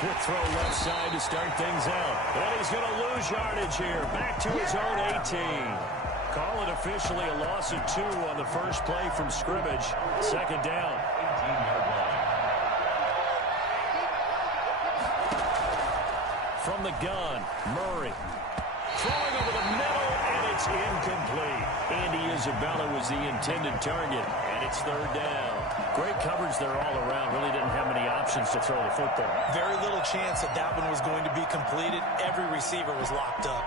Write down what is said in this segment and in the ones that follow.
quick throw left side to start things out. And he's going to lose yardage here. Back to his own 18. Call it officially a loss of 2 on the first play from scrimmage. Second down. 18-yard line. From the gun, Murray. Throwing over the middle, and it's incomplete. Andy Isabella was the intended target, and it's third down. Great coverage there all around. Really didn't have many options to throw the football. Very little chance that that one was going to be completed. Every receiver was locked up.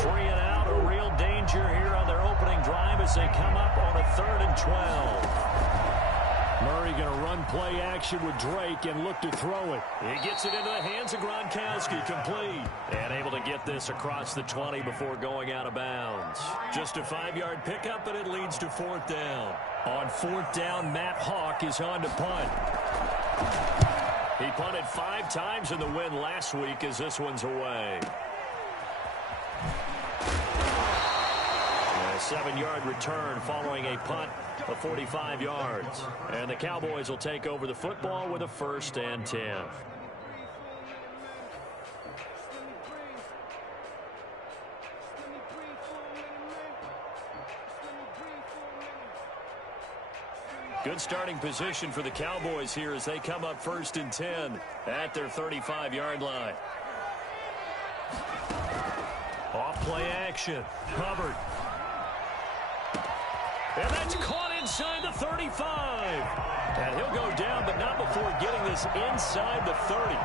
3 and out, a real danger here on their opening drive as they come up on a 3rd and 12. Murray going to run play action with Drake and look to throw it. He gets it into the hands of Gronkowski, complete. And able to get this across the 20 before going out of bounds. Just a 5-yard pickup, and it leads to 4th down. On 4th down, Matt Hawk is on to punt. He punted 5 times in the win last week as this one's away. A 7-yard return following a punt of 45 yards. And the Cowboys will take over the football with a 1st and 10. Good starting position for the Cowboys here as they come up 1st and 10 at their 35-yard line. Off play action. Hubbard. And that's caught inside the 35. And he'll go down, but not before getting this inside the 30.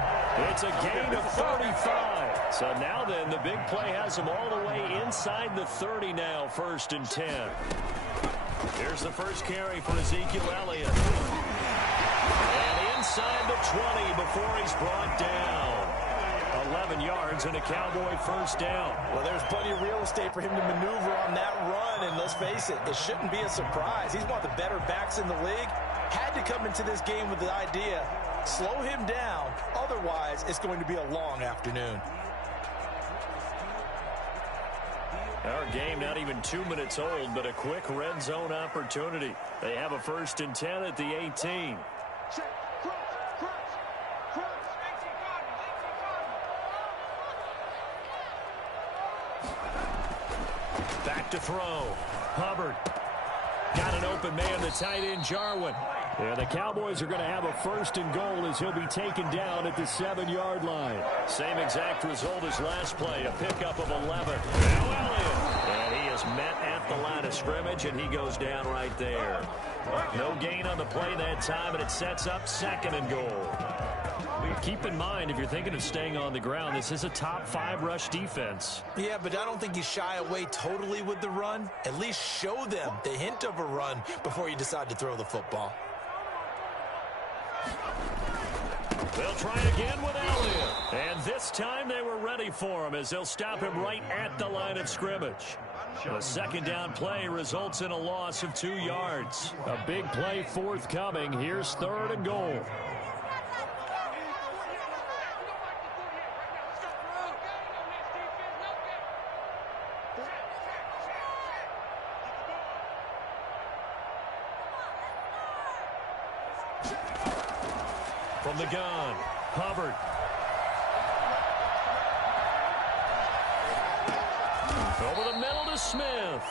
It's a gain of 35. So now then, the big play has him all the way inside the 30 now, 1st and 10. Here's the first carry for Ezekiel Elliott. And inside the 20 before he's brought down. 11 yards and a Cowboy 1st down. Well, there's plenty of real estate for him to maneuver on that run, and let's face it, it shouldn't be a surprise. He's one of the better backs in the league. Had to come into this game with the idea, slow him down, otherwise it's going to be a long afternoon. Our game not even 2 minutes old, but a quick red zone opportunity. They have a 1st and 10 at the 18. Back to throw. Hubbard. Got an open man, the tight end, Jarwin. And the Cowboys are going to have a 1st and goal as he'll be taken down at the 7-yard line. Same exact result as last play, a pickup of 11. Now Elliott. And he is met at the line of scrimmage, and he goes down right there. No gain on the play that time, and it sets up 2nd and goal. Keep in mind, if you're thinking of staying on the ground, this is a top 5 rush defense. Yeah, but I don't think you shy away totally with the run. At least show them the hint of a run before you decide to throw the football. They'll try again with Elliott. And this time they were ready for him as they'll stop him right at the line of scrimmage. The 2nd down play results in a loss of 2 yards. A big play forthcoming. Here's 3rd and goal. From the gun, Hubbard. Over the middle to Smith.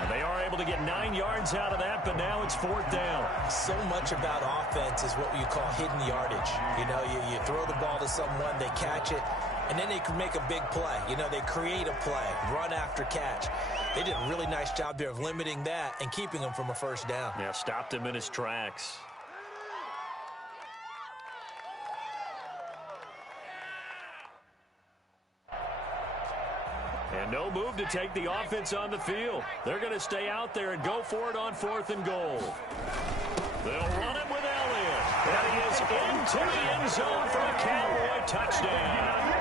And they are able to get 9 yards out of that, but now it's 4th down. So much about offense is what you call hidden yardage. You know, you throw the ball to someone, they catch it, and then they can make a big play. You know, they create a play, run after catch. They did a really nice job there of limiting that and keeping him from a 1st down. Yeah, stopped him in his tracks. And no move to take the offense on the field. They're going to stay out there and go for it on 4th and goal. They'll run it with Elliott. And he is into the end zone for a Cowboy touchdown.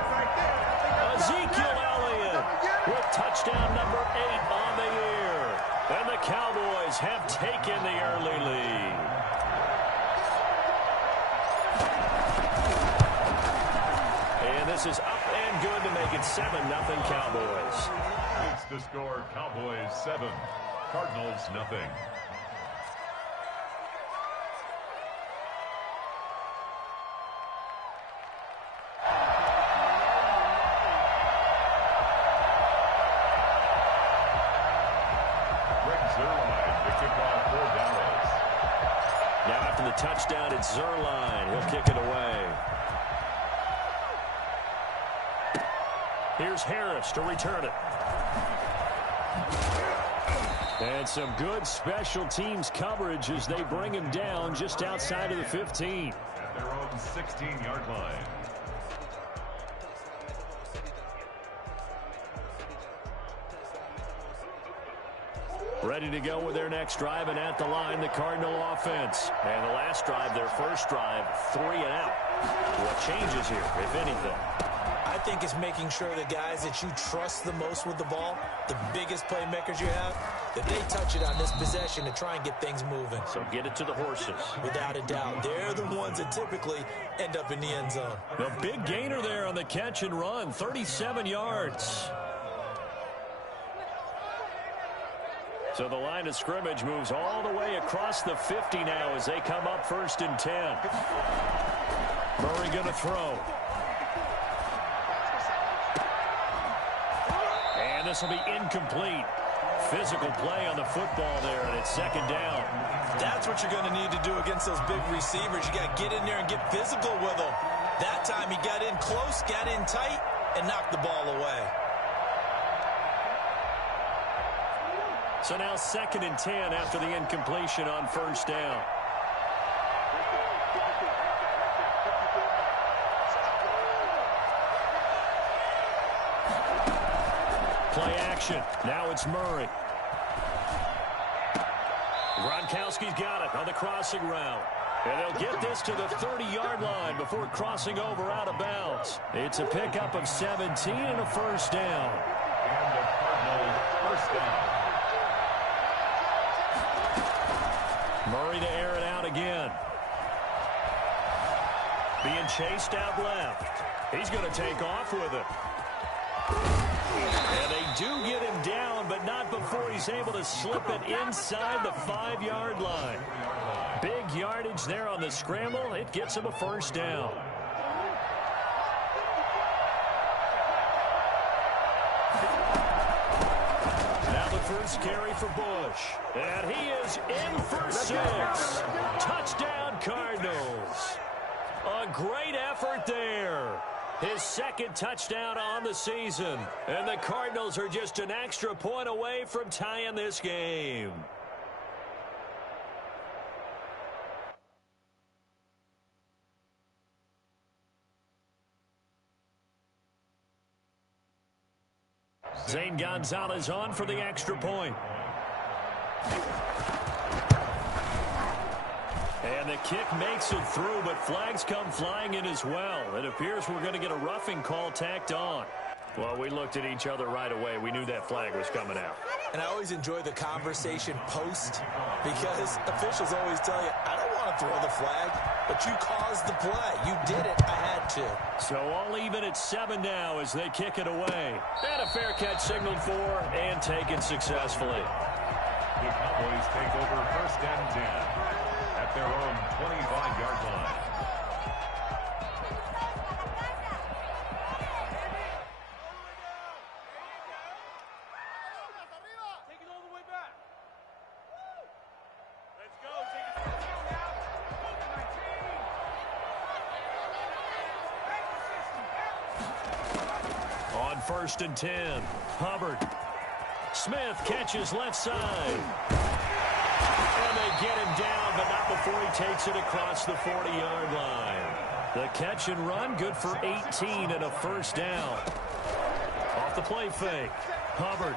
Ezekiel Elliott with touchdown number 8 on the year. And the Cowboys have taken the early lead. And this is up and good to make it 7-0 Cowboys. It's the score, Cowboys 7, Cardinals 0. touchdown at Zerline. He'll kick it away. Here's Harris to return it. And some good special teams coverage as they bring him down just outside of the 15. At their own 16-yard line. Ready to go with their next drive, and at the line, the Cardinal offense. And the last drive, their first drive, 3 and out. What changes here, if anything? I think it's making sure the guys that you trust the most with the ball, the biggest playmakers you have, that they touch it on this possession to try and get things moving. So get it to the horses. Without a doubt. They're the ones that typically end up in the end zone. The big gainer there on the catch and run, 37 yards. So the line of scrimmage moves all the way across the 50 now as they come up 1st and 10. Murray going to throw. And this will be incomplete. Physical play on the football there, and it's 2nd down. That's what you're going to need to do against those big receivers. You got to get in there and get physical with them. That time he got in close, got in tight, and knocked the ball away. So now 2nd and 10 after the incompletion on 1st down. Play action. Now it's Murray. Gronkowski's got it on the crossing route. And they'll get this to the 30-yard line before crossing over out of bounds. It's a pickup of 17 and a 1st down. And the Cardinals' 1st down. Murray to air it out again. Being chased out left. He's going to take off with it. And they do get him down, but not before he's able to slip it inside the 5-yard line. Big yardage there on the scramble. It gets him a 1st down. Now the first carry for Bush. And he is in for 6. Touchdown, Cardinals. A great effort there. His 2nd touchdown on the season. And the Cardinals are just an extra point away from tying this game. Zane Gonzalez on for the extra point. And the kick makes it through, but flags come flying in as well. It appears we're going to get a roughing call tacked on. Well, we looked at each other right away. We knew that flag was coming out. And I always enjoy the conversation post because officials always tell you, I don't want to throw the flag, but you caused the play. You did it. I had to. So all even at 7 now as they kick it away. And a fair catch signaled for and taken successfully. The Cowboys take over 1st and 10 at their own 25-yard line. On 1st and 10, Hubbard. Smith catches left side. And they get him down, but not before he takes it across the 40-yard line. The catch and run, good for 18 and a 1st down. Off the play fake, Hubbard.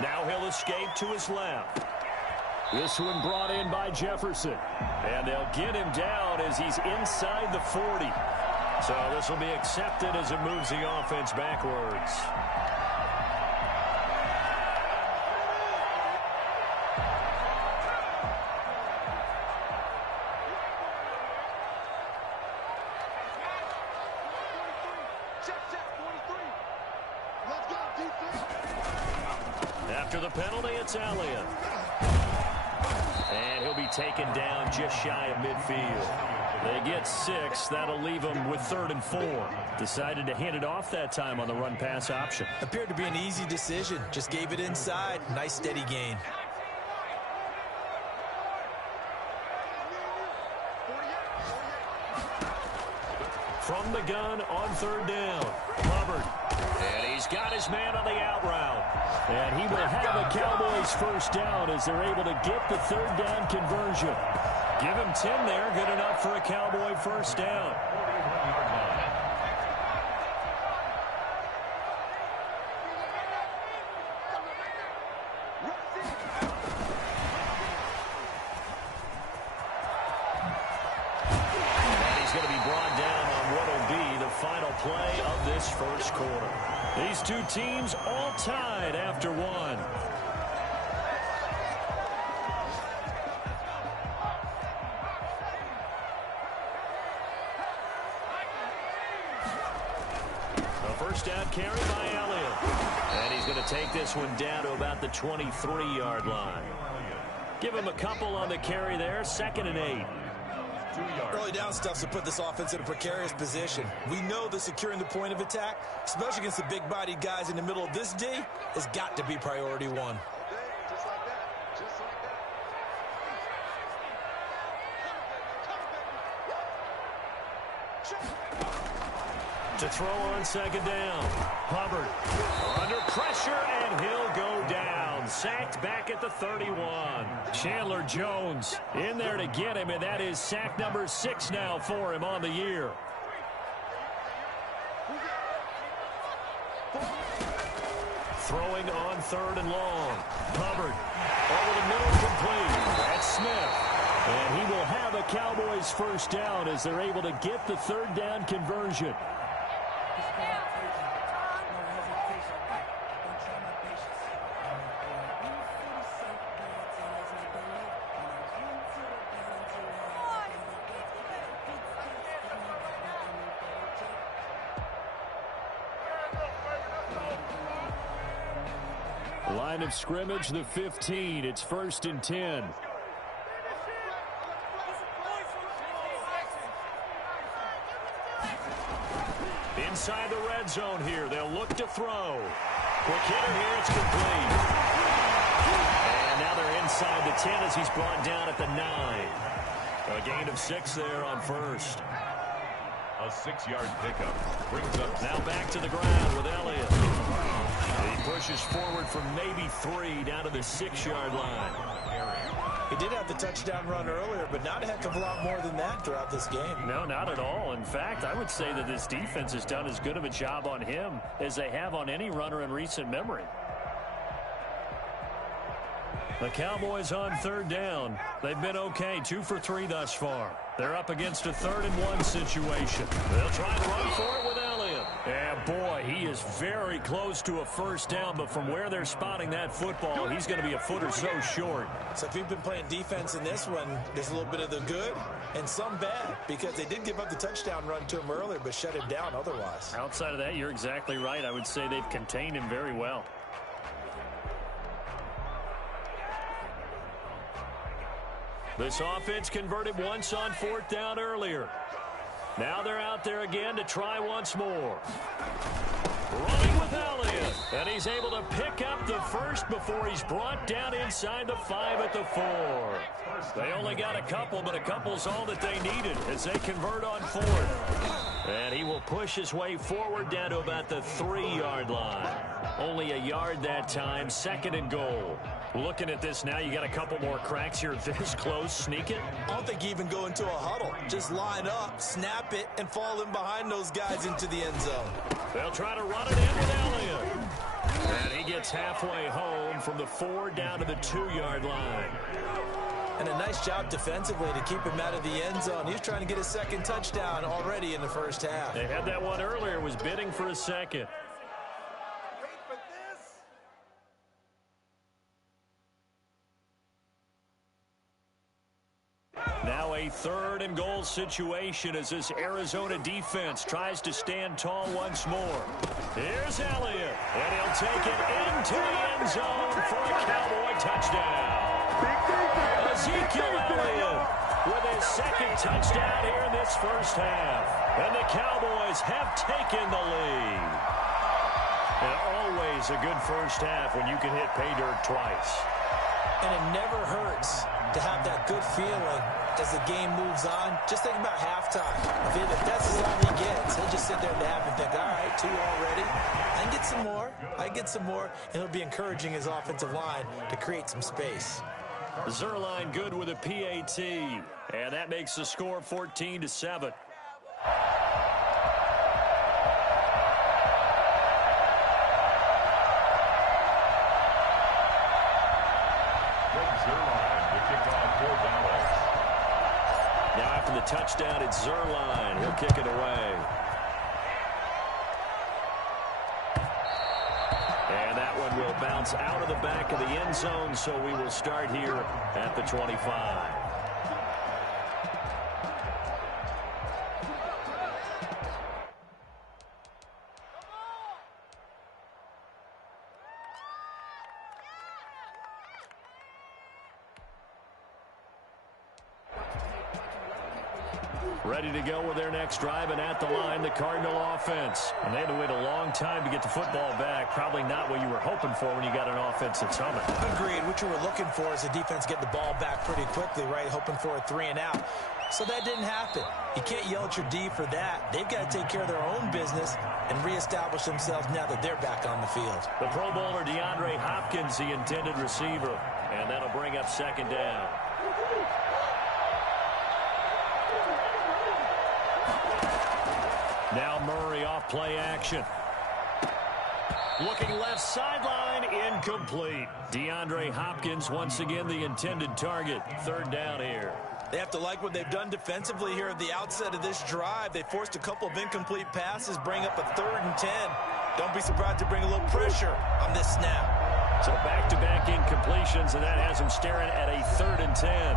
Now he'll escape to his left. This one brought in by Jefferson. And they'll get him down as he's inside the 40. So this will be accepted as it moves the offense backwards. After the penalty, it's Elliott. And he'll be taken down just shy of midfield. They get 6. That'll leave them with 3rd and 4. Decided to hand it off that time on the run-pass option. Appeared to be an easy decision. Just gave it inside. Nice steady gain. From the gun on third down. Hubbard. And he's got his man on the out route. And he will have a Cowboys first down as they're able to get the third down conversion. Give him 10 there. Good enough for a Cowboy first down. Play of this first quarter. These two teams all tied after one. A first down carry by Elliott. And he's going to take this one down to about the 23-yard line. Give him a couple on the carry there. 2nd and 8. Early down stuff to put this offense in a precarious position. We know that securing the point of attack, especially against the big-bodied guys in the middle of this D, has got to be priority one. To throw on 2nd down. Hubbard under pressure, and he'll go down. Sacked back at the 31. Chandler Jones in there to get him, and that is sack number 6 now for him on the year. Throwing on 3rd and long. Hubbard over the middle, complete. That's Smith. And he will have a Cowboys first down as they're able to get the third down conversion. Line of scrimmage, the 15. It's 1st and 10. Inside the red zone here. They'll look to throw. Quick hitter here. It's complete. And now they're inside the 10 as he's brought down at the 9. A gain of 6 there on first. A 6-yard pickup brings up. Now back to the ground with Elliott. He pushes forward from maybe 3 down to the 6-yard line. He did have the touchdown run earlier, but not a heck of a lot more than that throughout this game. No, not at all. In fact, I would say that this defense has done as good of a job on him as they have on any runner in recent memory. The Cowboys on 3rd down. They've been okay, 2 for 3 thus far. They're up against a 3rd and 1 situation. They'll try to run for it with Elliott. And boy, he is very close to a first down, but from where they're spotting that football, he's going to be a foot or so short. So if you've been playing defense in this one, there's a little bit of the good and some bad, because they did give up the touchdown run to him earlier, but shut him down otherwise. Outside of that, you're exactly right. I would say they've contained him very well. This offense converted once on 4th down earlier. Now they're out there again to try once more. Running with Elliott. And he's able to pick up the first before he's brought down inside the 5 at the 4. They only got a couple, but a couple's all that they needed as they convert on 4th. And he will push his way forward down to about the 3-yard line. Only a yard that time, 2nd and goal. Looking at this now, you got a couple more cracks here this close. Sneak it. I don't think you even go into a huddle. Just line up, snap it, and fall in behind those guys into the end zone. They'll try to run it in with Elliott. And he gets halfway home from the 4 down to the 2-yard line. And a nice job defensively to keep him out of the end zone. He's trying to get a 2nd touchdown already in the first half. They had that one earlier, was bidding for a 2nd. Now a 3rd and goal situation as this Arizona defense tries to stand tall once more. Here's Elliott, and he'll take it into the end zone for a Cowboy touchdown. Ezekiel Elliott with his 2nd touchdown here in this first half. And the Cowboys have taken the lead. And always a good first half when you can hit pay dirt twice. And it never hurts to have that good feeling as the game moves on. Just think about halftime. If that's all he gets, he'll just sit there and think, all right, 2 already. I can get some more. And it'll be encouraging his offensive line to create some space. Zerline good with a PAT. And that makes the score 14-7. Now after the touchdown, it's Zerline. He'll kick it away. And that one will bounce out of the back of the end zone, so we will start here at the 25. Ready to go with their next drive, and at the line, the Cardinal offense. And they had to wait a long time to get the football back. Probably not what you were hoping for when you got an offense that's humming. Agreed. What you were looking for is the defense get the ball back pretty quickly, right? Hoping for a 3-and-out. So that didn't happen. You can't yell at your D for that. They've got to take care of their own business and reestablish themselves now that they're back on the field. The Pro Bowler DeAndre Hopkins, the intended receiver. And that'll bring up second down. Now Murray off play action. Looking left sideline, incomplete. DeAndre Hopkins once again the intended target. Third down here. They have to like what they've done defensively here at the outset of this drive. They forced a couple of incomplete passes, bring up a 3rd and 10. Don't be surprised to bring a little pressure on this snap. So back-to-back incompletions, and that has him staring at a 3rd and 10.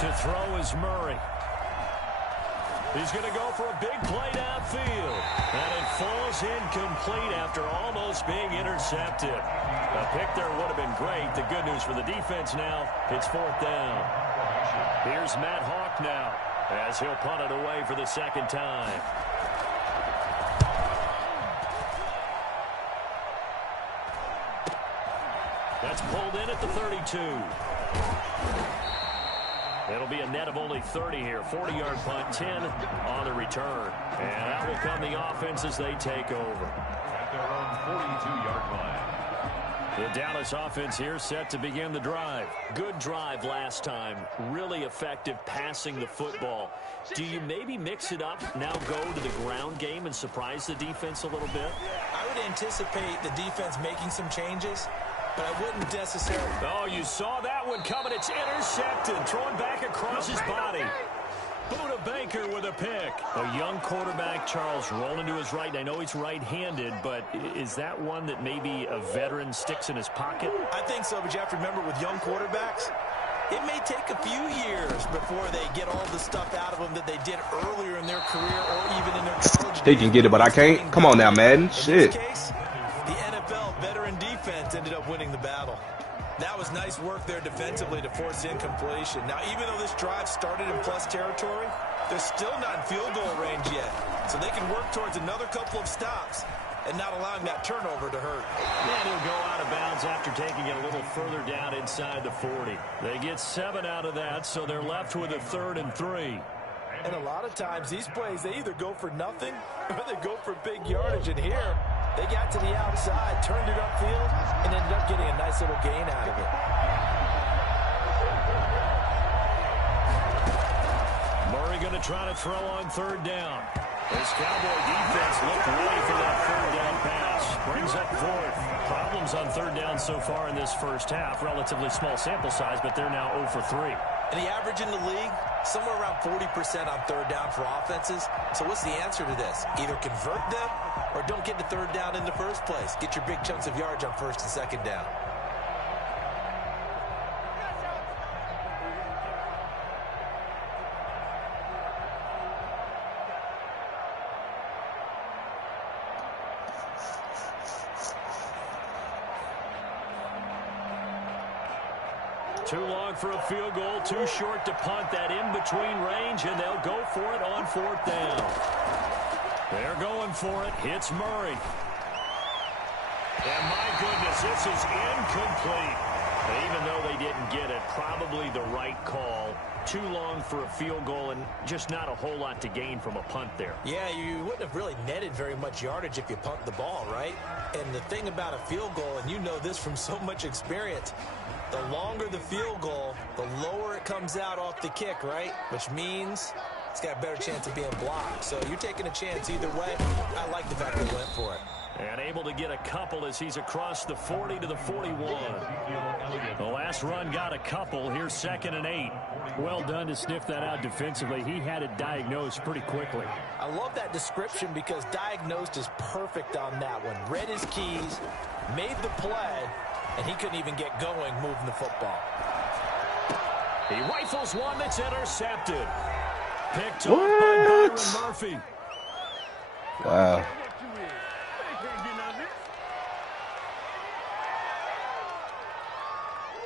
To throw is Murray. He's going to go for a big play downfield. And it falls incomplete after almost being intercepted. A pick there would have been great. The good news for the defense now, it's 4th down. Here's Matt Hawk now as he'll punt it away for the second time. That's pulled in at the 32. It'll be a net of only 30 here. 40-yard punt, 10 on the return. And out will come the offense as they take over. At their own 42-yard line. The Dallas offense here set to begin the drive. Good drive last time. Really effective passing the football. Do you maybe mix it up, now go to the ground game and surprise the defense a little bit? I would anticipate the defense making some changes, but I wouldn't necessarily. Oh, you saw that one coming. It's intercepted. Thrown back across his body. Buda Baker with a pick. A young quarterback, Charles, rolling to his right. And I know he's right-handed, but is that one that maybe a veteran sticks in his pocket? I think so, but you have to remember with young quarterbacks, it may take a few years before they get all the stuff out of them that they did earlier in their career or even in their college days. They can get it, but I can't. Come on now, Madden. Shit. In this case, the NFL veteran defense ended up winning the battle. That was nice work there defensively to force incompletion. Now, even though this drive started in plus territory, they're still not in field goal range yet. So they can work towards another couple of stops and not allowing that turnover to hurt. And he'll go out of bounds after taking it a little further down inside the 40. They get 7 out of that, so they're left with a 3rd and 3. And a lot of times, these plays, they either go for nothing or they go for big yardage. And here, they got to the outside, turned it upfield, and ended up getting a nice little gain out of it. Murray going to try to throw on 3rd down. This Cowboy defense looked ready for that 3rd down pass. Brings up 4th. Problems on 3rd down so far in this first half. Relatively small sample size, but they're now 0 for 3. And the average in the league, somewhere around 40% on 3rd down for offenses. So what's the answer to this? Either convert them or don't get to 3rd down in the first place. Get your big chunks of yards on 1st and 2nd down. Too long for a field goal, too short to punt. That in-between range, and they'll go for it on 4th down. They're going for it. Hits Murray. And my goodness, this is incomplete. Even though they didn't get it, probably probably the right call. Too long for a field goal and just not a whole lot to gain from a punt there. Yeah, you wouldn't have really netted very much yardage if you punt the ball, right? And the thing about a field goal, and you know this from so much experience, the longer the field goal, the lower it comes out off the kick, right? Which means it's got a better chance of being blocked. So you're taking a chance either way. I like the fact they went for it. And able to get a couple as he's across the 40 to the 41. The last run got a couple. Here's 2nd and 8. Well done to sniff that out defensively. He had it diagnosed pretty quickly. I love that description because diagnosed is perfect on that one. Read his keys, made the play, and he couldn't even get going moving the football. He rifles one that's intercepted. Picked up by Byron Murphy. Wow.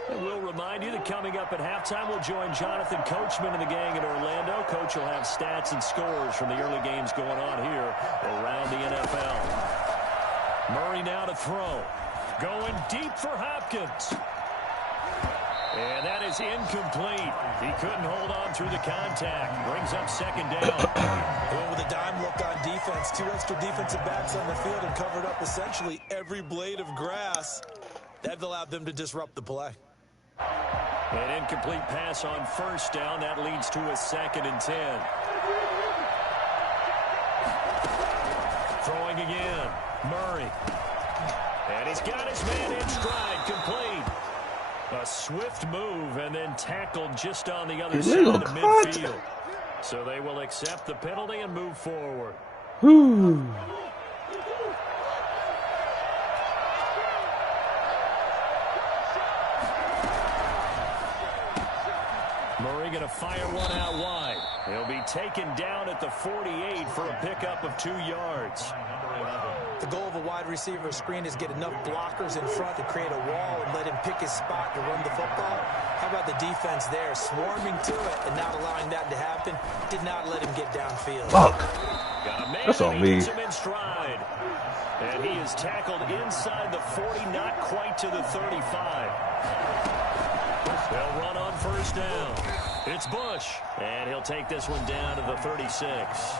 And we'll remind you that coming up at halftime, we'll join Jonathan Coachman and the gang in Orlando. Coach will have stats and scores from the early games going on here around the NFL. Murray now to throw. Going deep for Hopkins. And that is incomplete. He couldn't hold on through the contact. Brings up 2nd down. Going with a dime look on defense. 2 extra defensive backs on the field and covered up essentially every blade of grass. That allowed them to disrupt the play. An incomplete pass on 1st down. That leads to a 2nd and 10. Throwing again. Murray. And he's got his man in stride. Complete. A swift move and then tackled just on the other side of midfield. So they will accept the penalty and move forward. Whew. Murray going to fire one out wide. He'll be taken down at the 48 for a pickup of 2 yards. The goal of a wide receiver screen is get enough blockers in front to create a wall and let him pick his spot to run the football. How about the defense there, swarming to it and not allowing that to happen? Did not let him get downfield. Fuck. Got a man That's on me. him in stride. And he is tackled inside the 40, not quite to the 35. They'll run on 1st down. It's Bush. And he'll take this one down to the 36.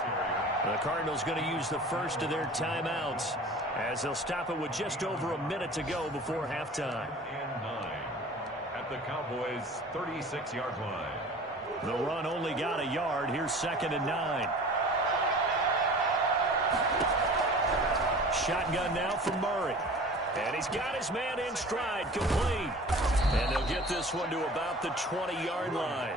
The Cardinals going to use the first of their timeouts as they'll stop it with just over a minute to go before halftime. At the Cowboys' 36-yard line. The run only got a yard. Here's 2nd and 9. Shotgun now from Murray. And he's got his man in stride, complete. And they'll get this one to about the 20-yard line.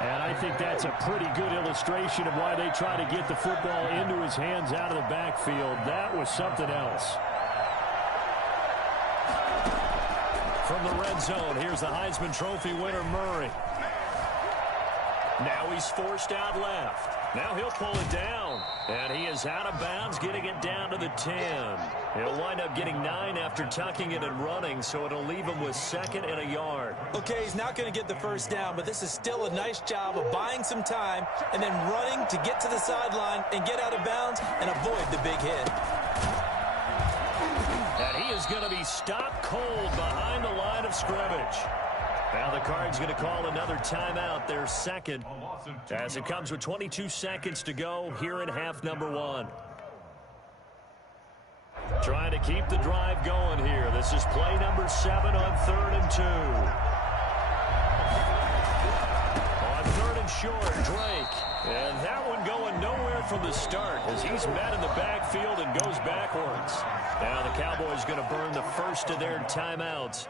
And I think that's a pretty good illustration of why they try to get the football into his hands out of the backfield. That was something else. From the red zone, here's the Heisman Trophy winner, Murray. Now he's forced out left. Now he'll pull it down. And he is out of bounds, getting it down to the 10. He'll wind up getting 9 after tucking it and running, so it'll leave him with 2nd and a yard. Okay, he's not going to get the first down, but this is still a nice job of buying some time and then running to get to the sideline and get out of bounds and avoid the big hit. And he is going to be stopped cold behind the line of scrimmage. Now the Cards going to call another timeout, their 2nd, as it comes with 22 seconds to go here in half number 1. Trying to keep the drive going here. This is play number 7 on 3rd and 2. On 3rd and short, Drake. And that one going nowhere from the start as he's met in the backfield and goes backwards. Now the Cowboys going to burn the first of their timeouts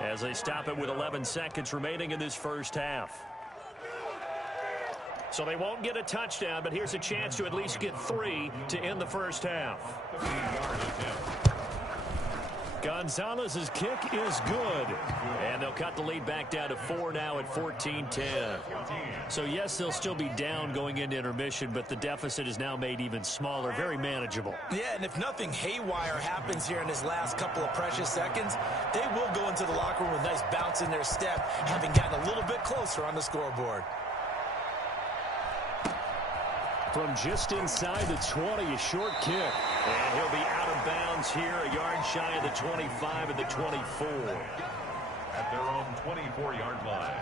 as they stop it with 11 seconds remaining in this first half. So they won't get a touchdown, but here's a chance to at least get 3 to end the first half. Gonzalez's kick is good. And they'll cut the lead back down to 4 now at 14-10. So, yes, they'll still be down going into intermission, but the deficit is now made even smaller, very manageable. Yeah, and if nothing haywire happens here in his last couple of precious seconds, they will go into the locker room with a nice bounce in their step, having gotten a little bit closer on the scoreboard. From just inside the 20, a short kick. And he'll be out of bounds here, a yard shy of the 25 and the 24. At their own 24-yard line.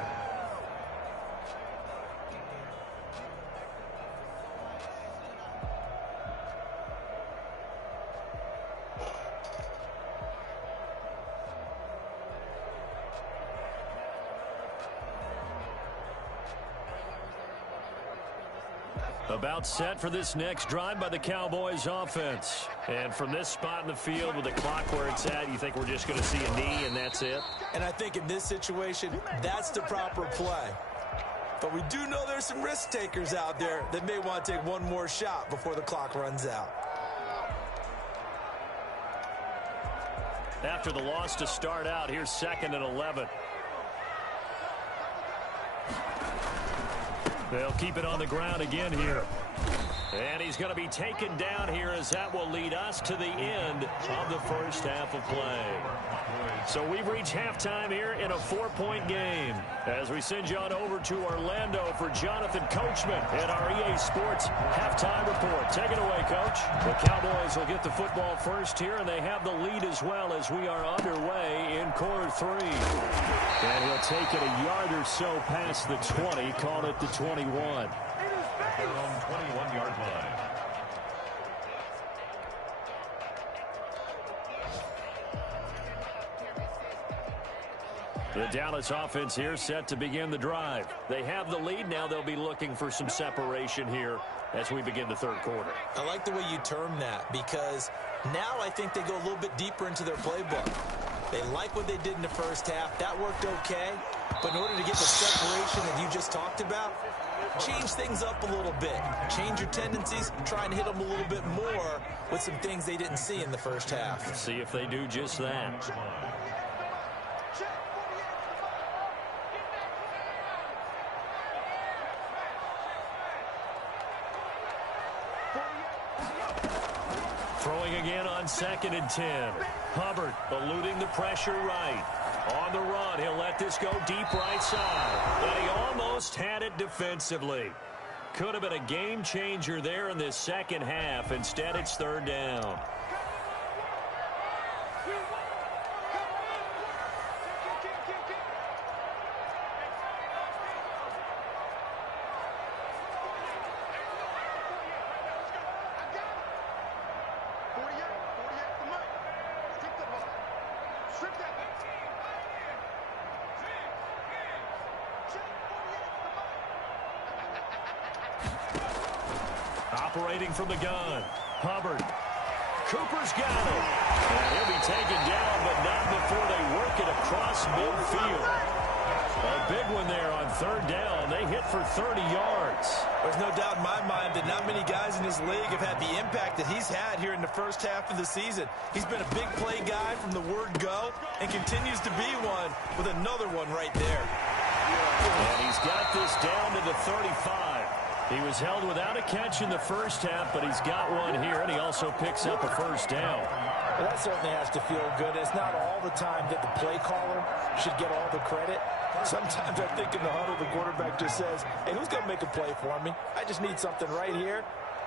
About set for this next drive by the Cowboys offense. And from this spot in the field with the clock where it's at, you think we're just going to see a knee and that's it? And I think in this situation, that's the proper play. But we do know there's some risk takers out there that may want to take one more shot before the clock runs out. After the loss to start out, here's 2nd and 11. They'll keep it on the ground again here. And he's going to be taken down here as that will lead us to the end of the first half of play. So we've reached halftime here in a 4-point game. As we send you on over to Orlando for Jonathan Coachman in our EA Sports halftime report. Take it away, Coach. The Cowboys will get the football first here, and they have the lead as well as we are underway in quarter 3. And he'll take it a yard or so past the 20, call it the 21. Their own 21-yard line. The Dallas offense here set to begin the drive. They have the lead. Now they'll be looking for some separation here as we begin the third quarter. I like the way you term that because now I think they go a little bit deeper into their playbook. They like what they did in the first half. That worked okay. But in order to get the separation that you just talked about, change things up a little bit. Change your tendencies, try and hit them a little bit more with some things they didn't see in the first half. See if they do just that. Throwing again on 2nd and 10. Hubbard eluding the pressure right. On the run, he'll let this go deep right side. And he almost had it defensively. Could have been a game changer there in this second half. Instead, it's 3rd down. Operating from the gun. Hubbard. Cooper's got it. And he'll be taken down, but not before they work it across midfield. A big one there on 3rd down. They hit for 30 yards. There's no doubt in my mind that not many guys in this league have had the impact that he's had here in the first half of the season. He's been a big play guy from the word go and continues to be one with another one right there. And he's got this down to the 35. He was held without a catch in the first half, but he's got one here, and he also picks up a 1st down. Well, that certainly has to feel good. It's not all the time that the play caller should get all the credit. Sometimes I think in the huddle, the quarterback just says, hey, who's going to make a play for me? I just need something right here.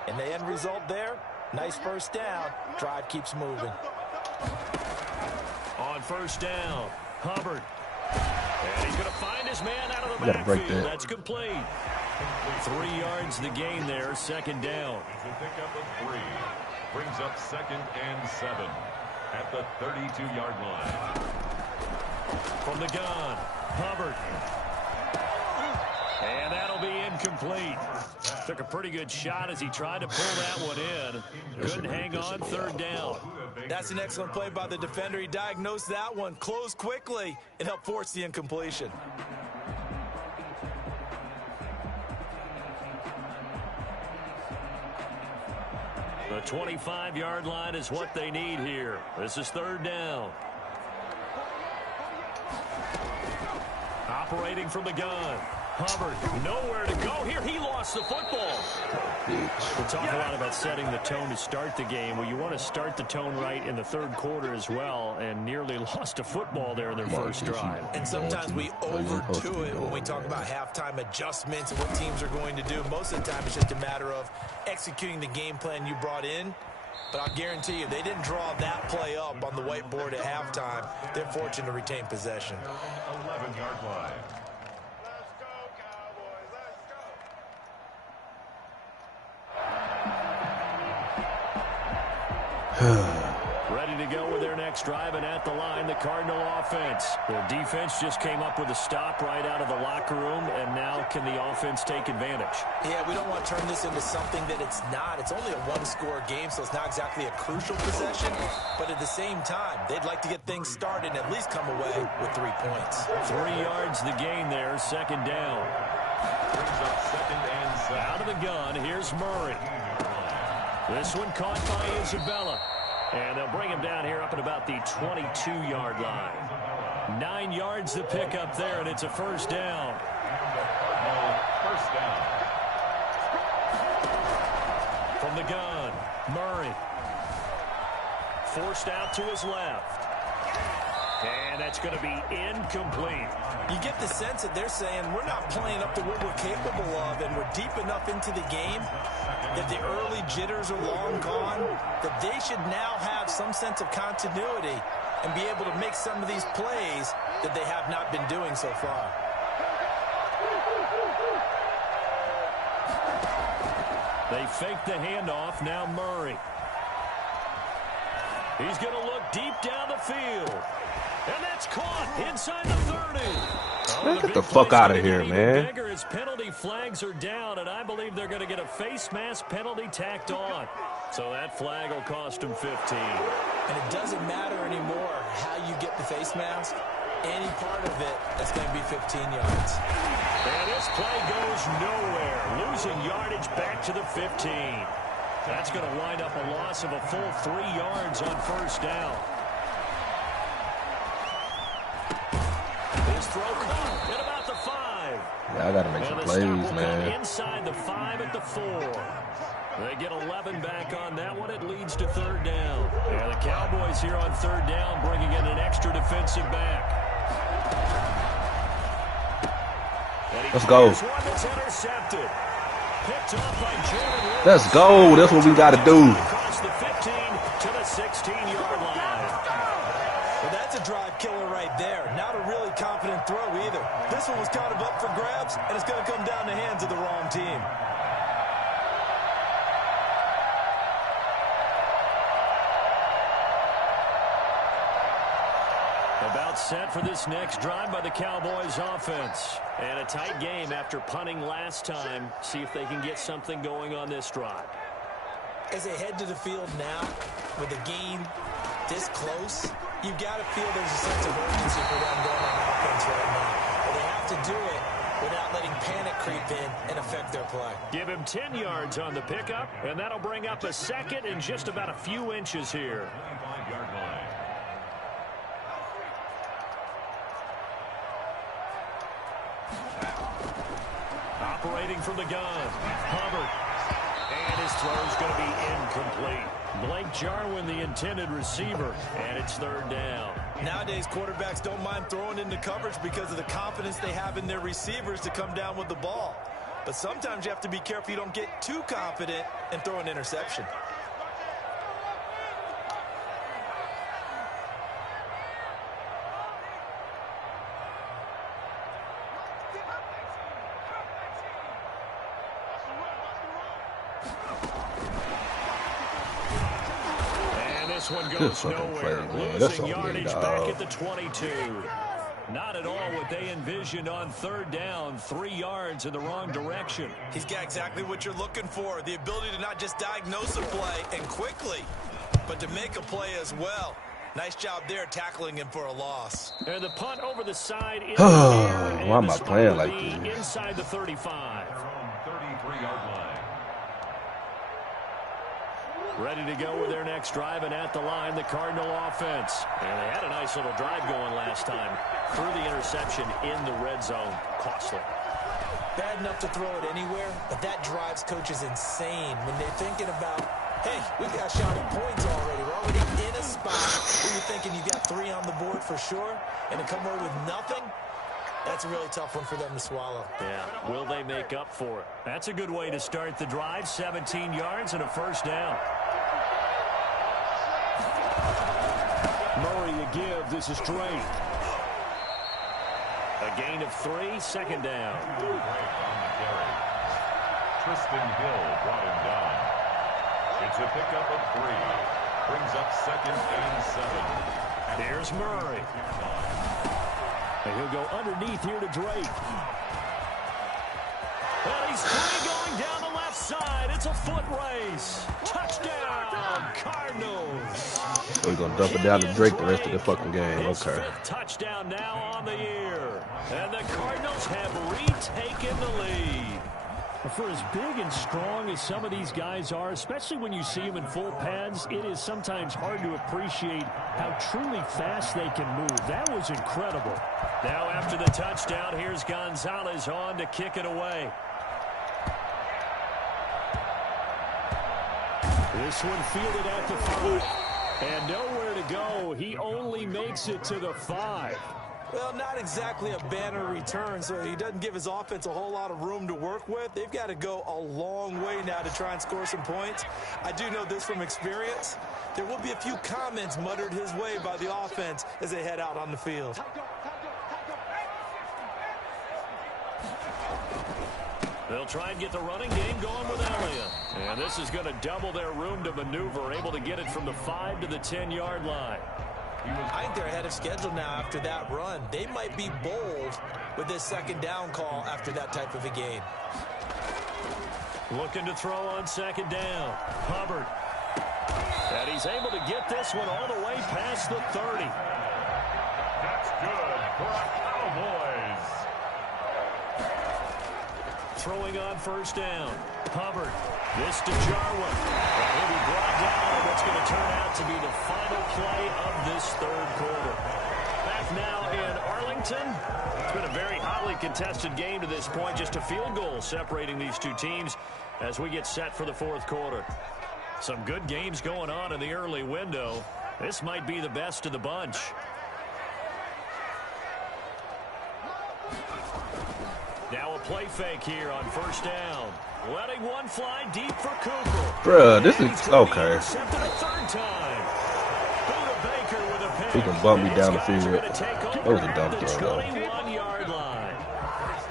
And the end result there, nice 1st down. Drive keeps moving. On 1st down, Hubbard. And he's going to find his man out of the backfield. That's complete. 3 yards the gain there, 2nd down. To pick up a 3. Brings up 2nd and 7 at the 32-yard line. From the gun, Hubbard. And that'll be incomplete. Took a pretty good shot as he tried to pull that one in. Couldn't hang on, 3rd down. That's an excellent play by the defender. He diagnosed that one, closed quickly, and helped force the incompletion. The 25-yard line is what they need here. This is 3rd down. Operating from the gun. Hubbard, nowhere to go here. He lost the football. We'll talk a lot about setting the tone to start the game. Well, you want to start the tone right in the 3rd quarter as well, and nearly lost a football there in their first drive. And sometimes we overdo it when we talk about halftime adjustments and what teams are going to do. Most of the time, it's just a matter of executing the game plan you brought in. But I'll guarantee you, they didn't draw that play up on the whiteboard at halftime. They're fortunate to retain possession. 11-yard line. Ready to to go with their next drive, and at the line, the Cardinal offense. Their defense just came up with a stop right out of the locker room, and now can the offense take advantage? Yeah, we don't want to turn this into something that it's not. It's only a one-score game, so it's not exactly a crucial possession. But at the same time, they'd like to get things started and at least come away with 3 points. 3 yards the gain there, second down. Brings up second and 7. Out of the gun, here's Murray. This one caught by Isabella. And they'll bring him down here up at about the 22-yard line. 9 yards to pick up there, and it's a first down. First down. From the gun, Murray. Forced out to his left. And that's going to be incomplete. You get the sense that they're saying we're not playing up to what we're capable of, and we're deep enough into the game that the early jitters are long gone, that they should now have some sense of continuity and be able to make some of these plays that they have not been doing so far. They fake the handoff, now Murray. He's going to look deep down the field. And that's caught inside the 30. Get the fuck out of here, man. Bigger as penalty flags are down, and I believe they're going to get a face mask penalty tacked on. So that flag will cost them 15. And it doesn't matter anymore how you get the face mask. Any part of it, that's going to be 15 yards. And this play goes nowhere. Losing yardage back to the 15. That's going to wind up a loss of a full 3 yards on first down. His throw caught at about the 5. Yeah, I got to make some plays, man. Inside the 5 at the 4. They get 11 back on that one. It leads to third down. Yeah, the Cowboys here on third down bringing in an extra defensive back. Let's go. Let's go. That's what we got to do. Across the 15 to the 16-yard line. Well, that's a drive killer right there. Not a really confident throw either. This one was kind of up for grabs, and it's going to come down the hands of the wrong team. About set for this next drive by the Cowboys offense. And a tight game after punting last time. See if they can get something going on this drive. As they head to the field now, with the game this close, you've got to feel there's a sense of urgency for them going on offense right now. But they have to do it without letting panic creep in and affect their play. Give him 10 yards on the pickup, and that'll bring up a second and just about a few inches here. 25-yard line. Operating from the gun, Hubbard. And his throw's going to be incomplete. Blake Jarwin, the intended receiver, and it's third down. Nowadays, quarterbacks don't mind throwing into coverage because of the confidence they have in their receivers to come down with the ball. But sometimes you have to be careful you don't get too confident and throw an interception. This one goes nowhere. Losing yardage back at the 22. Not at all what they envisioned on third down. 3 yards in the wrong direction. He's got exactly what you're looking for. The ability to not just diagnose a play and quickly, but to make a play as well. Nice job there tackling him for a loss. And the punt over the side. Why am I playing like this? Inside the 35. 33-yard line. Ready to go with their next drive, and at the line, the Cardinal offense. And they had a nice little drive going last time. Threw the interception in the red zone. Costly. Bad enough to throw it anywhere, but that drives coaches insane when they're thinking about, hey, we got shot at points already. We're already in a spot where you're thinking you got 3 on the board for sure, and to come away with nothing, that's a really tough one for them to swallow. Yeah, will they make up for it? That's a good way to start the drive. 17 yards and a first down. Murray to give. This is Drake. A gain of 3, second down. Drake on the carry. Tristan Hill brought him down. It's a pickup of 3. Brings up 2nd and 7. Here's Murray. And he'll go underneath here to Drake. And he's free going down the left side. It's a foot race. Touchdown, Cardinals. We're going to dump it down to Drake the rest of the fucking game. His Okay. 5th touchdown now on the year. And the Cardinals have retaken the lead. For as big and strong as some of these guys are, especially when you see them in full pads, it is sometimes hard to appreciate how truly fast they can move. That was incredible. Now after the touchdown, here's Gonzalez on to kick it away. This one fielded at the 5. And nowhere to go. He only makes it to the 5. Well, not exactly a banner return, so he doesn't give his offense a whole lot of room to work with. They've got to go a long way now to try and score some points. I do know this from experience. There will be a few comments muttered his way by the offense as they head out on the field. They'll try and get the running game going with Elliott. And this is going to double their room to maneuver, able to get it from the 5 to the 10-yard line. I think they're ahead of schedule now after that run. They might be bold with this 2nd down call after that type of a game. Looking to throw on 2nd down. Hubbard. And he's able to get this one all the way past the 30. That's good for our Cowboys. Throwing on 1st down. Hubbard. This to Jarwin. He'll be brought down in what's going to turn out to be the final play of this 3rd quarter. Back now in Arlington. It's been a very hotly contested game to this point. Just a field goal separating these two teams as we get set for the 4th quarter. Some good games going on in the early window. This might be the best of the bunch. Now a play fake here on 1st down. Letting one fly deep for Cooper. Bruh, this is okay. He can bump me down the field. That was a dumb throw, though. 21-yard line.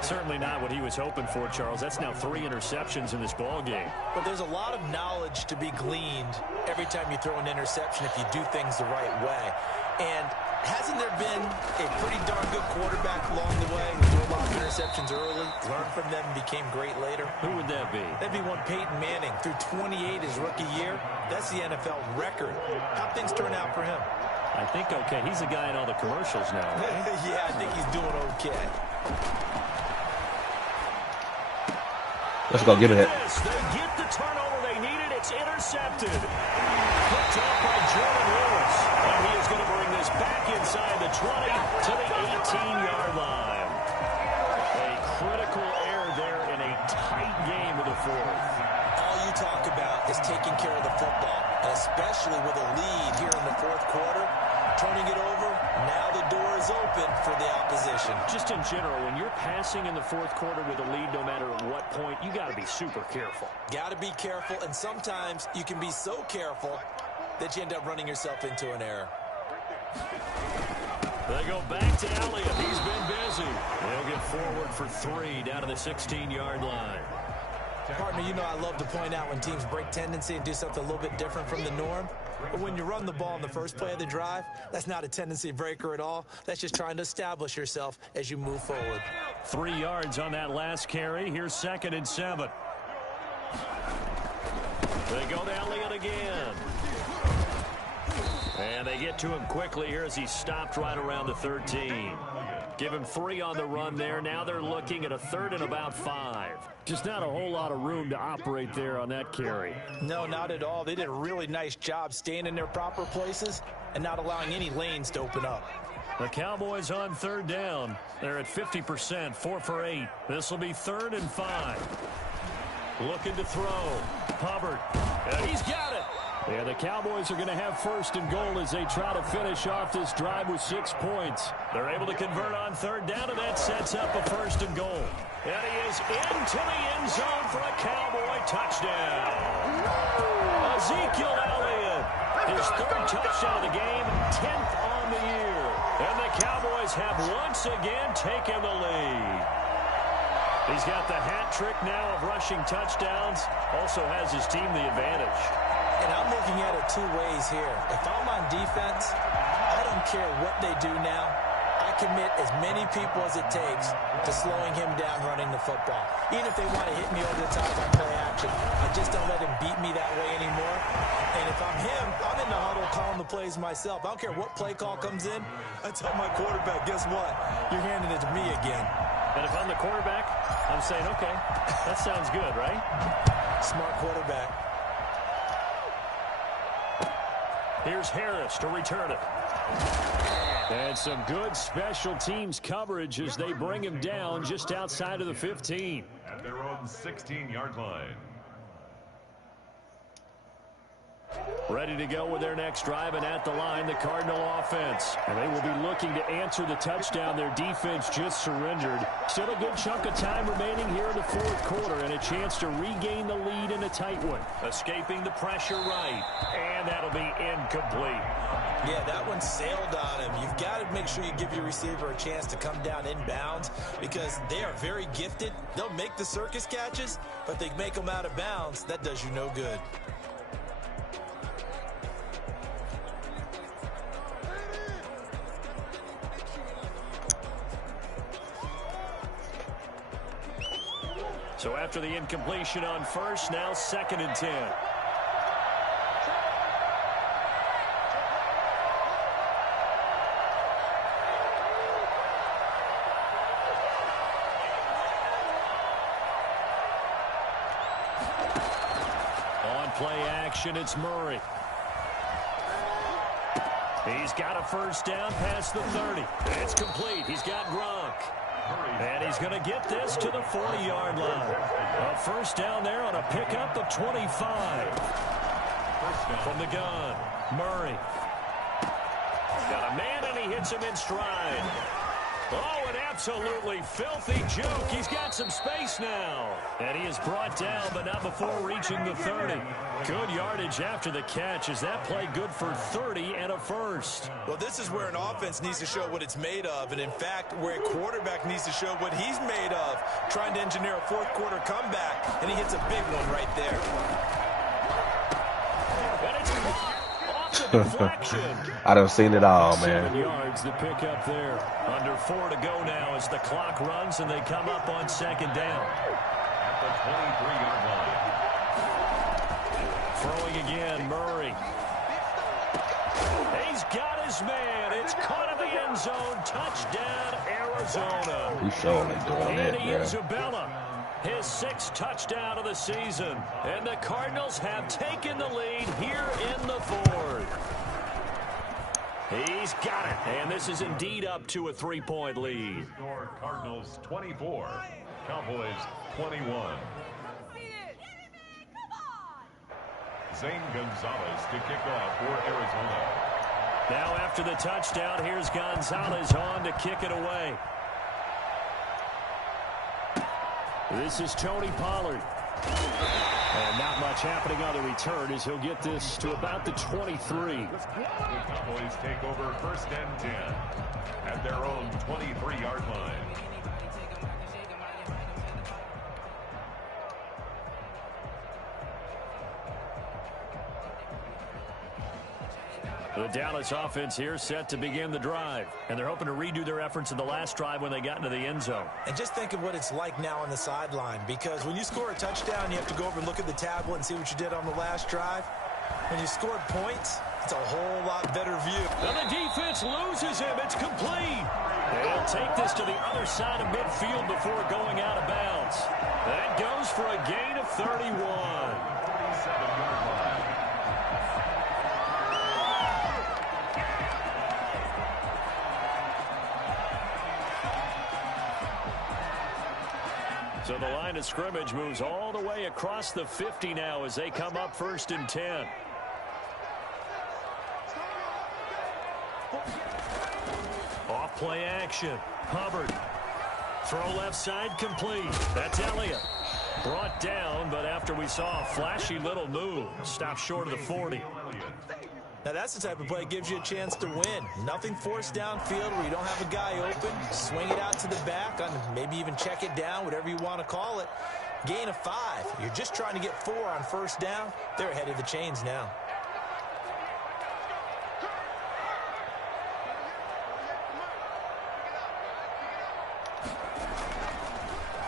Certainly not what he was hoping for, Charles. That's now 3 interceptions in this ball game. But there's a lot of knowledge to be gleaned every time you throw an interception if you do things the right way. And hasn't there been a pretty darn good quarterback along the way who threw a lot of interceptions early, learned from them, and became great later? Who would that be? That'd be one Peyton Manning. Through 28 his rookie year. That's the NFL record. How'd things turn out for him? I think okay. He's a guy in all the commercials now, right? Yeah, I think he's doing okay. Let's go get it. They get the turnover they needed. It's intercepted. Picked up by Jordan Lewis. And he is going to bring this back inside the 20 to the 18-yard line. A critical error there in a tight game of the 4th. All you talk about is taking care of the football, and especially with a lead here in the 4th quarter. Turning it over, now the door is open for the opposition. Just in general, when you're passing in the 4th quarter with a lead, no matter at what point, you got to be super careful. Got to be careful, and sometimes you can be so careful that you end up running yourself into an error. They go back to Elliott. He's been busy. They'll get forward for 3 down to the 16-yard line. Partner, you know I love to point out when teams break tendency and do something a little bit different from the norm. But when you run the ball in the first play of the drive, that's not a tendency breaker at all. That's just trying to establish yourself as you move forward. 3 yards on that last carry. Here's 2nd and 7. They go to Elliott again. And they get to him quickly here as he stopped right around the 13. Give him 3 on the run there. Now they're looking at a 3rd and about 5. Just not a whole lot of room to operate there on that carry. No, not at all. They did a really nice job staying in their proper places and not allowing any lanes to open up. The Cowboys on 3rd down. They're at 50%, 4 for 8. This will be 3rd and 5. Looking to throw. Hubbard. And he's got it. Yeah, the Cowboys are going to have 1st and goal as they try to finish off this drive with 6 points. They're able to convert on 3rd down, and that sets up a 1st and goal. And he is into the end zone for a Cowboy touchdown. Ezekiel Elliott, his 3rd touchdown of the game, 10th on the year. And the Cowboys have once again taken the lead. He's got the hat trick now of rushing touchdowns. Also has his team the advantage. And I'm looking at it two ways here. If I'm on defense, I don't care what they do now. I commit as many people as it takes to slowing him down running the football. Even if they want to hit me over the top on play action, I just don't let him beat me that way anymore. And if I'm him, I'm in the huddle calling the plays myself. I don't care what play call comes in. I tell my quarterback, guess what? You're handing it to me again. And if I'm the quarterback, I'm saying, okay, that sounds good, right? Smart quarterback. Here's Harris to return it. And some good special teams coverage as they bring him down just outside of the 15. At their own 16-yard line. Ready to go with their next drive, and at the line, the Cardinal offense. And they will be looking to answer the touchdown their defense just surrendered. Still a good chunk of time remaining here in the fourth quarter, and a chance to regain the lead in a tight one. Escaping the pressure right, and that'll be incomplete. Yeah, that one sailed on him. You've got to make sure you give your receiver a chance to come down inbounds because they are very gifted. They'll make the circus catches, but they make them out of bounds. That does you no good. So after the incompletion on first, now 2nd and 10. On play action, it's Murray. He's got a first down past the 30. It's complete. He's got Gronk. And he's going to get this to the 40-yard line. A first down there on a pickup of 25. From the gun, Murray. Got a man, and he hits him in stride. Oh, an absolutely filthy joke. He's got some space now. And he is brought down, but not before reaching the 30. Good yardage after the catch. Is that play good for 30 and a first? Well, this is where an offense needs to show what it's made of. And, in fact, where a quarterback needs to show what he's made of. Trying to engineer a fourth-quarter comeback. And he hits a big one right there. And it's caught off the deflection. I done seen it all, man. 7 yards the pick up there. Under 4 to go now as the clock runs and they come up on 2nd down. At the 23-yard line. Throwing again, Murray. He's got his man. It's caught in the end zone. Touchdown, Arizona. He surely doing it, And man. Isabella, his 6th touchdown of the season. And the Cardinals have taken the lead here in the 4th. He's got it. And this is indeed up to a 3-point lead. Score Cardinals 24, Cowboys 21. Zane Gonzalez to kick off for Arizona. Now after the touchdown, here's Gonzalez on to kick it away. This is Tony Pollard. And not much happening on the return as he'll get this to about the 23. The Cowboys take over 1st and 10 at their own 23-yard line. The Dallas offense here set to begin the drive. And they're hoping to redo their efforts in the last drive when they got into the end zone. And just think of what it's like now on the sideline, because when you score a touchdown, you have to go over and look at the tablet and see what you did on the last drive. When you scored points, it's a whole lot better view. And the defense loses him. It's complete. They'll take this to the other side of midfield before going out of bounds. That goes for a gain of 31. 47-yard line. So the line of scrimmage moves all the way across the 50 now as they come up 1st and 10. Off play action. Hubbard. Throw left side complete. That's Elliott. Brought down, but after we saw a flashy little move, stopped short of the 40. Now, that's the type of play that gives you a chance to win. Nothing forced downfield where you don't have a guy open. Swing it out to the back, maybe even check it down, whatever you want to call it. Gain of 5. You're just trying to get 4 on first down. They're ahead of the chains now.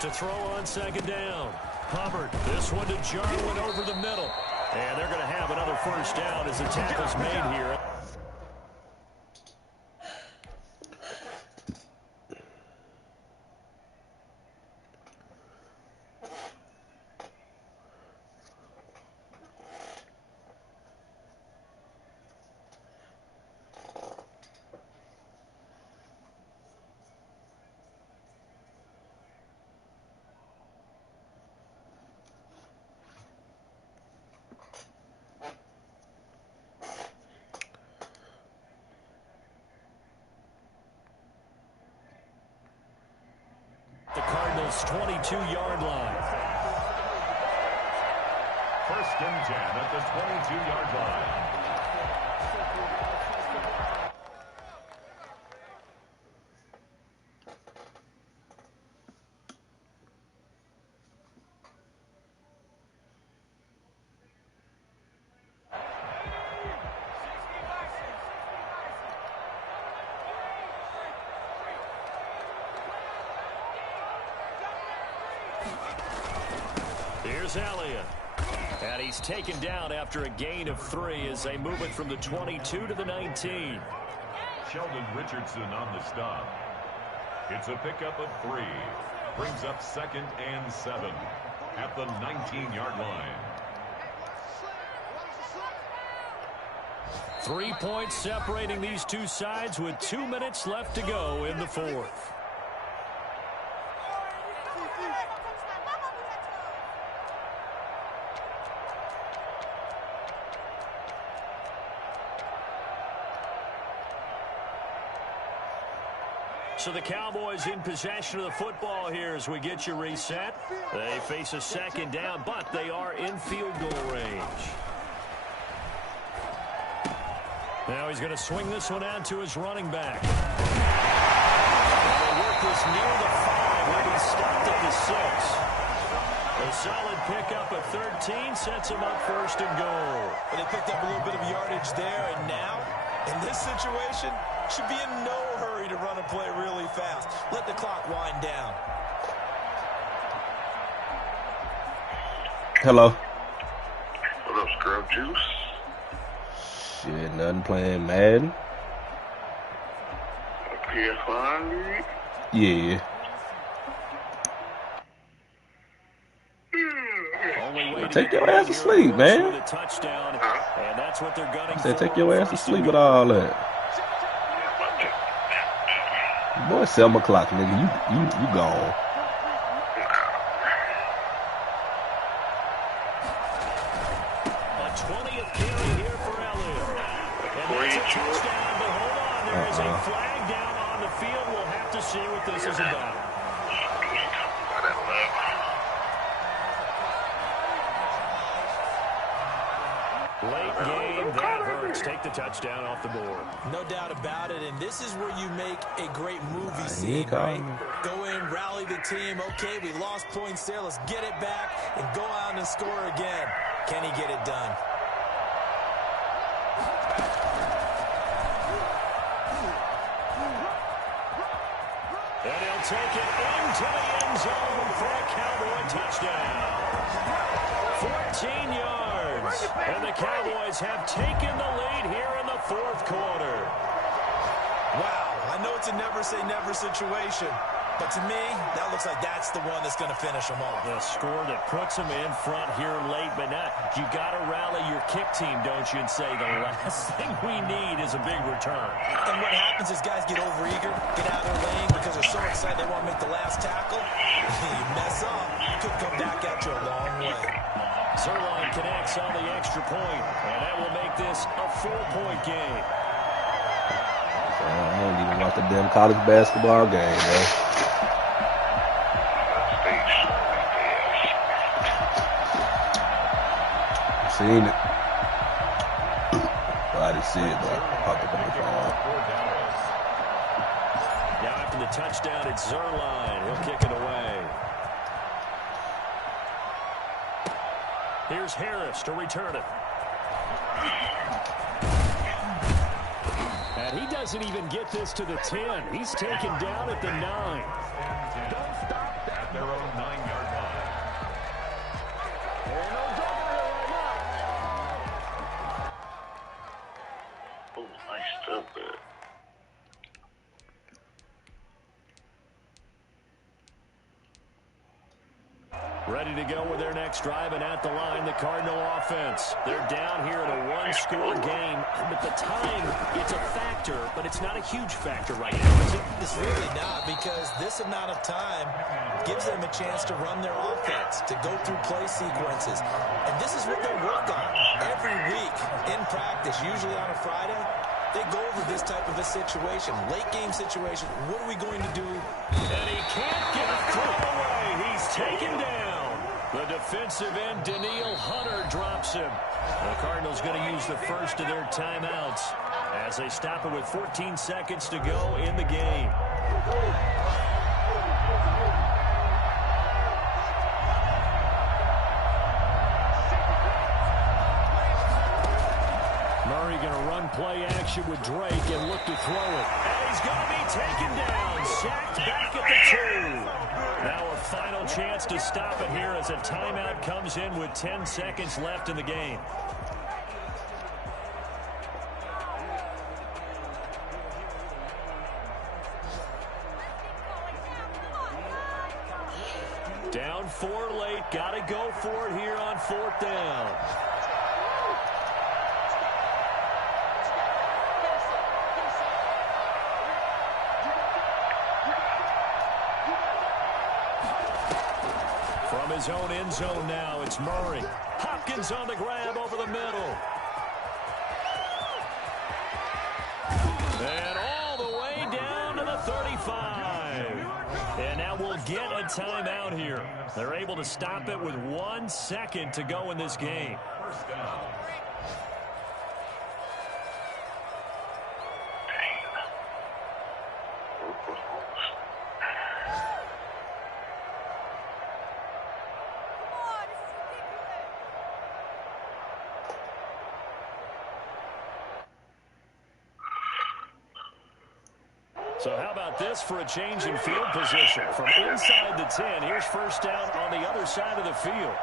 To throw on second down. Hubbard, this one to Jarwin over the middle. And they're going to have another first down as the tackle's made here. The Cardinals' 22-yard line. First and 10 at the 22-yard line. Here's Elliott. And he's taken down after a gain of 3 as they move it from the 22 to the 19. Sheldon Richardson on the stop. It's a pickup of 3. Brings up second and 7 at the 19-yard line. 3 points separating these two sides with 2 minutes left to go in the fourth. So the Cowboys in possession of the football here as we get you reset. They face a second down, but they are in field goal range. Now he's going to swing this one out to his running back. They'll work this near the 5. He'll be stopped at the 6. A solid pickup of 13 sets him up first and goal. But they picked up a little bit of yardage there, and now, in this situation, should be in no hurry to run a play really fast. Let the clock wind down. Hello. What up, Scrub Juice? Shit, nothing, playing Madden. PS5 league? Yeah. Take your ass to sleep, man. And that's what they're gunning for. Take your ass to sleep with all that. Boy, 7 o'clock, nigga. You gone. A 20th carry here for Elliott. And that's a touchdown, but hold on. There is a flag down on the field. We'll have to see what this is about. Late game, that hurts. Take the touchdown off the board. No doubt about it, and this is where you make a great movie scene, right? Go in, rally the team. Okay, we lost points there. Let's get it back and go out and score again. Can he get it done? And he'll take it into the end zone for a Cowboy touchdown. 14 yards. And the Cowboys have taken the lead here in the fourth quarter. Wow, I know it's a never-say-never situation, but to me, that looks like that's the one that's going to finish them off. The score that puts them in front here late, but now you got to rally your kick team, don't you, and say the last thing we need is a big return. And what happens is guys get overeager, get out of their lane because they're so excited they want to make the last tackle. You mess up, it could come back at you a long way. Zerline connects on the extra point, and that will make this a 4-point game. I don't even watch the damn college basketball game, bro. I've seen it. Well, I didn't see it, but I popped up on the phone. Now after the touchdown, it's Zerline. He'll kick it away. Here's Harris to return it. And he doesn't even get this to the 10. He's taken down at the 9. Don't stop at their own 9-yard line. Oh, nice stuff there. Ready to go with their next drive, and at the line, the Cardinal offense. They're down here in a one-score game, but the time, it's a factor, but it's not a huge factor right now, is it? It's really not, because this amount of time gives them a chance to run their offense, to go through play sequences. And this is what they work on every week in practice, usually on a Friday. They go over this type of a situation, late-game situation. What are we going to do? And he can't get a throw away. He's taken down. The defensive end, Daniil Hunter, drops him. The Cardinals going to use the first of their timeouts as they stop it with 14 seconds to go in the game. Murray going to run play action with Drake and look to throw it. And he's going to be taken down. Sacked back at the 2. Now a final chance to stop it here as a timeout comes in with 10 seconds left in the game. Down 4 late. Got to go for it here on 4th down. From his own end zone now, it's Murray. Hopkins on the grab over the middle. And all the way down to the 35. And now we'll get a timeout here. They're able to stop it with 1 second to go in this game. First down. So how about this for a change in field position? From inside the 10, here's first down on the other side of the field.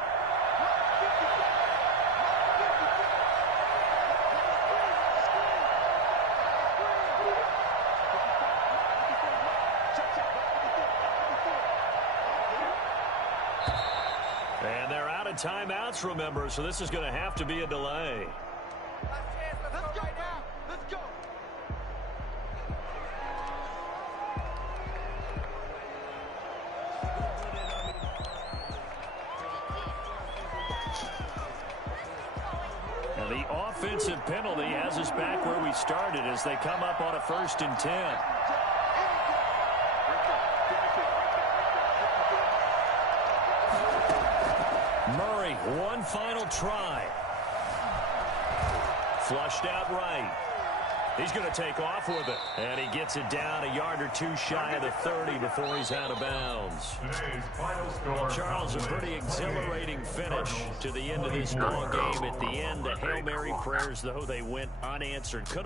And they're out of timeouts, remember, so this is going to have to be a delay. Let's go right now. Let's go. And the offensive penalty has us back where we started as they come up on a 1st and 10. Murray, one final try. Flushed out right. He's going to take off with it. And he gets it down a yard or 2 shy of the 30 before he's out of bounds. Today's final score. Well, Charles, a pretty exhilarating finish to the end of this ball game. At the end, the Hail Mary prayers, though, they went unanswered. Could